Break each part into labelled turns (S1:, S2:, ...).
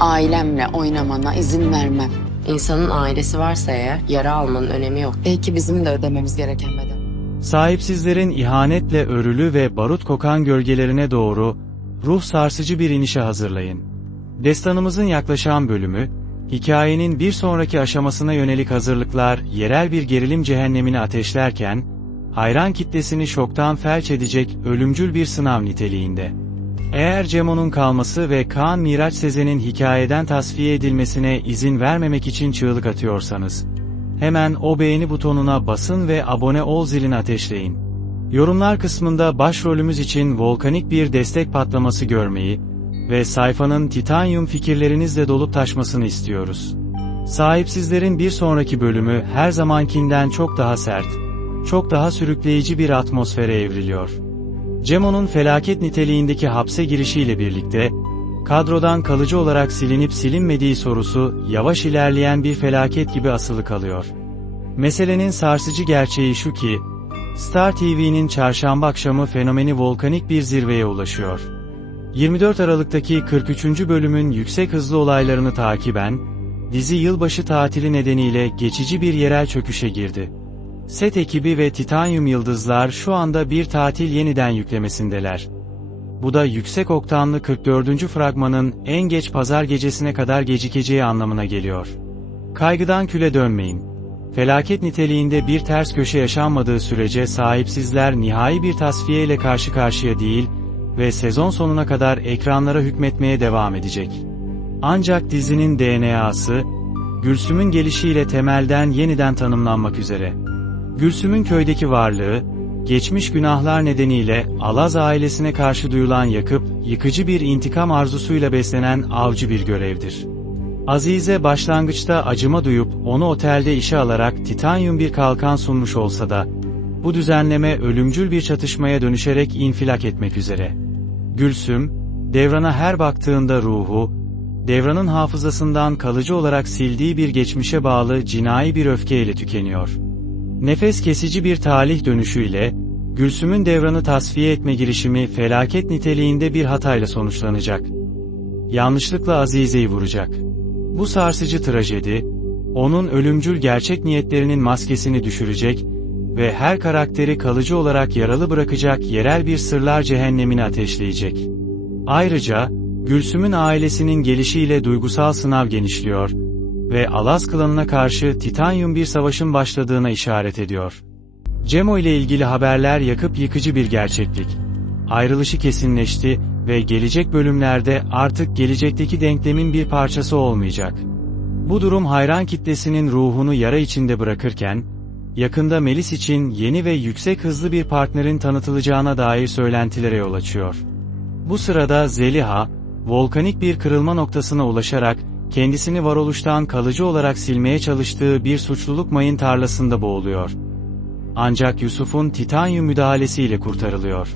S1: Ailemle oynamana izin vermem.
S2: İnsanın ailesi varsa eğer yara almanın önemi yok.
S1: Belki bizim de ödememiz gereken bedel.
S3: Sahipsizlerin ihanetle örülü ve barut kokan gölgelerine doğru ruh sarsıcı bir inişe hazırlayın. Destanımızın yaklaşan bölümü, hikayenin bir sonraki aşamasına yönelik hazırlıklar yerel bir gerilim cehennemini ateşlerken, hayran kitlesini şoktan felç edecek ölümcül bir sınav niteliğinde. Eğer Cemo'nun kalması ve Kaan Miraç Sezen'in hikayeden tasfiye edilmesine izin vermemek için çığlık atıyorsanız, hemen o beğeni butonuna basın ve abone ol zilini ateşleyin. Yorumlar kısmında başrolümüz için volkanik bir destek patlaması görmeyi ve sayfanın titanyum fikirlerinizle dolup taşmasını istiyoruz. Sahipsizlerin bir sonraki bölümü her zamankinden çok daha sert, çok daha sürükleyici bir atmosfere evriliyor. Cemo'nun felaket niteliğindeki hapse girişiyle birlikte, kadrodan kalıcı olarak silinip silinmediği sorusu yavaş ilerleyen bir felaket gibi asılı kalıyor. Meselenin sarsıcı gerçeği şu ki, Star TV'nin çarşamba akşamı fenomeni volkanik bir zirveye ulaşıyor. 24 Aralık'taki 43. bölümün yüksek hızlı olaylarını takiben, dizi yılbaşı tatili nedeniyle geçici bir yerel çöküşe girdi. Set ekibi ve Titanium Yıldızlar şu anda bir tatil yeniden yüklemesindeler. Bu da yüksek oktanlı 44. fragmanın en geç pazar gecesine kadar gecikeceği anlamına geliyor. Kaygıdan küle dönmeyin. Felaket niteliğinde bir ters köşe yaşanmadığı sürece sahipsizler nihai bir tasfiye ile karşı karşıya değil ve sezon sonuna kadar ekranlara hükmetmeye devam edecek. Ancak dizinin DNA'sı, Gülsüm'ün gelişiyle temelden yeniden tanımlanmak üzere. Gülsüm'ün köydeki varlığı, geçmiş günahlar nedeniyle Alaz ailesine karşı duyulan yakıp, yıkıcı bir intikam arzusuyla beslenen avcı bir görevdir. Azize başlangıçta acıma duyup onu otelde işe alarak titanyum bir kalkan sunmuş olsa da, bu düzenleme ölümcül bir çatışmaya dönüşerek infilak etmek üzere. Gülsüm, Devran'a her baktığında ruhu, Devran'ın hafızasından kalıcı olarak sildiği bir geçmişe bağlı cinayi bir öfkeyle tükeniyor. Nefes kesici bir talih dönüşüyle, Gülsüm'ün Devran'ı tasfiye etme girişimi felaket niteliğinde bir hatayla sonuçlanacak. Yanlışlıkla Azize'yi vuracak. Bu sarsıcı trajedi, onun ölümcül gerçek niyetlerinin maskesini düşürecek ve her karakteri kalıcı olarak yaralı bırakacak yerel bir sırlar cehennemini ateşleyecek. Ayrıca, Gülsüm'ün ailesinin gelişiyle duygusal sınav genişliyor ve Alaz klanına karşı titanyum bir savaşın başladığına işaret ediyor. Cemo ile ilgili haberler yakıp yıkıcı bir gerçeklik. Ayrılışı kesinleşti ve gelecek bölümlerde artık gelecekteki denklemin bir parçası olmayacak. Bu durum hayran kitlesinin ruhunu yara içinde bırakırken, yakında Melis için yeni ve yüksek hızlı bir partnerin tanıtılacağına dair söylentilere yol açıyor. Bu sırada Zeliha, volkanik bir kırılma noktasına ulaşarak, kendisini varoluştan kalıcı olarak silmeye çalıştığı bir suçluluk mayın tarlasında boğuluyor. Ancak Yusuf'un titanyum müdahalesiyle kurtarılıyor.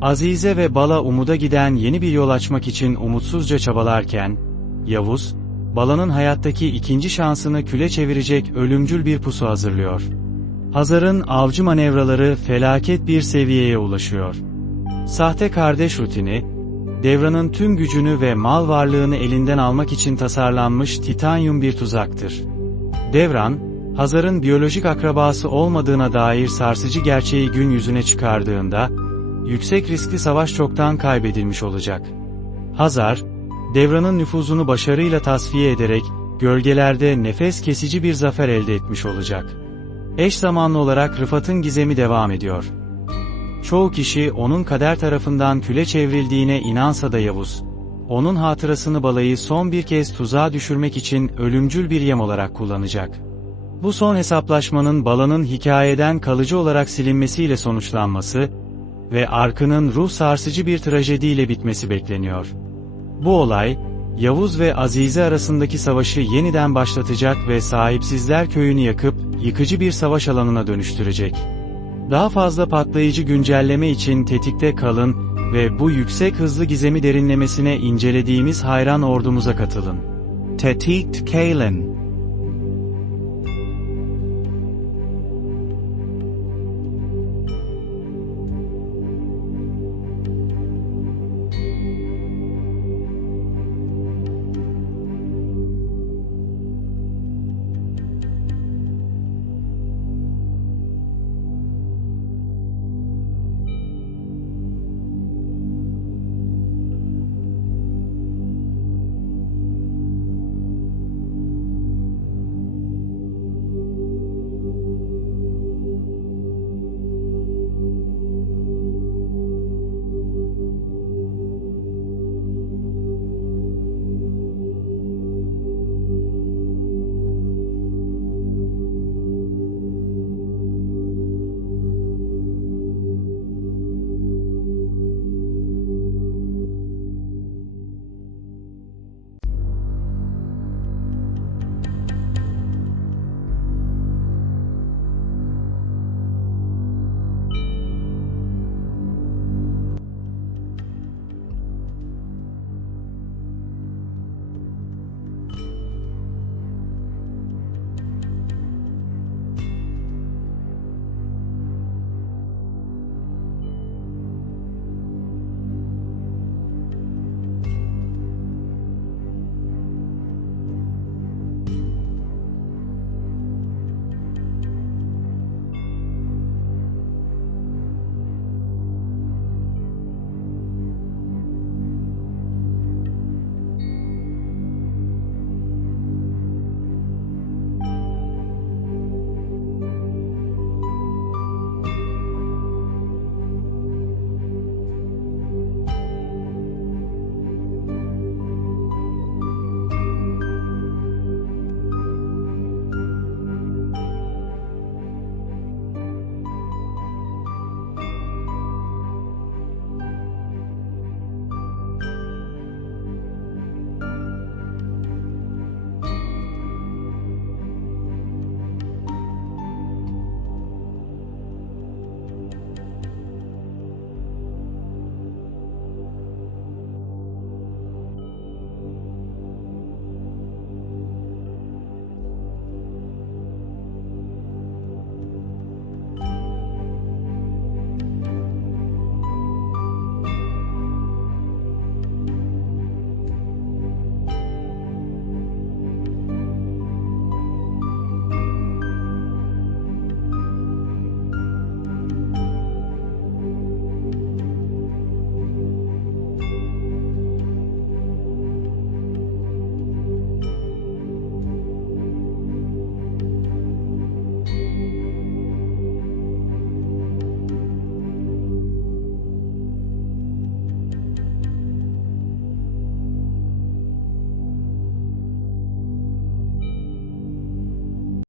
S3: Azize ve Bala umuda giden yeni bir yol açmak için umutsuzca çabalarken, Yavuz, Bala'nın hayattaki ikinci şansını küle çevirecek ölümcül bir pusu hazırlıyor. Hazar'ın avcı manevraları felaket bir seviyeye ulaşıyor. Sahte kardeş rutini, Devran'ın tüm gücünü ve mal varlığını elinden almak için tasarlanmış titanyum bir tuzaktır. Devran, Hazar'ın biyolojik akrabası olmadığına dair sarsıcı gerçeği gün yüzüne çıkardığında, yüksek riskli savaş çoktan kaybedilmiş olacak. Hazar, Devran'ın nüfuzunu başarıyla tasfiye ederek, gölgelerde nefes kesici bir zafer elde etmiş olacak. Eş zamanlı olarak Rıfat'ın gizemi devam ediyor. Çoğu kişi onun kader tarafından küle çevrildiğine inansa da Yavuz, onun hatırasını balayı son bir kez tuzağa düşürmek için ölümcül bir yem olarak kullanacak. Bu son hesaplaşmanın balanın hikayeden kalıcı olarak silinmesiyle sonuçlanması ve arkının ruh sarsıcı bir trajediyle bitmesi bekleniyor. Bu olay, Yavuz ve Azize arasındaki savaşı yeniden başlatacak ve sahipsizler köyünü yakıp, yıkıcı bir savaş alanına dönüştürecek. Daha fazla patlayıcı güncelleme için tetikte kalın ve bu yüksek hızlı gizemi derinlemesine incelediğimiz hayran ordumuza katılın.
S4: Tetikte kalın.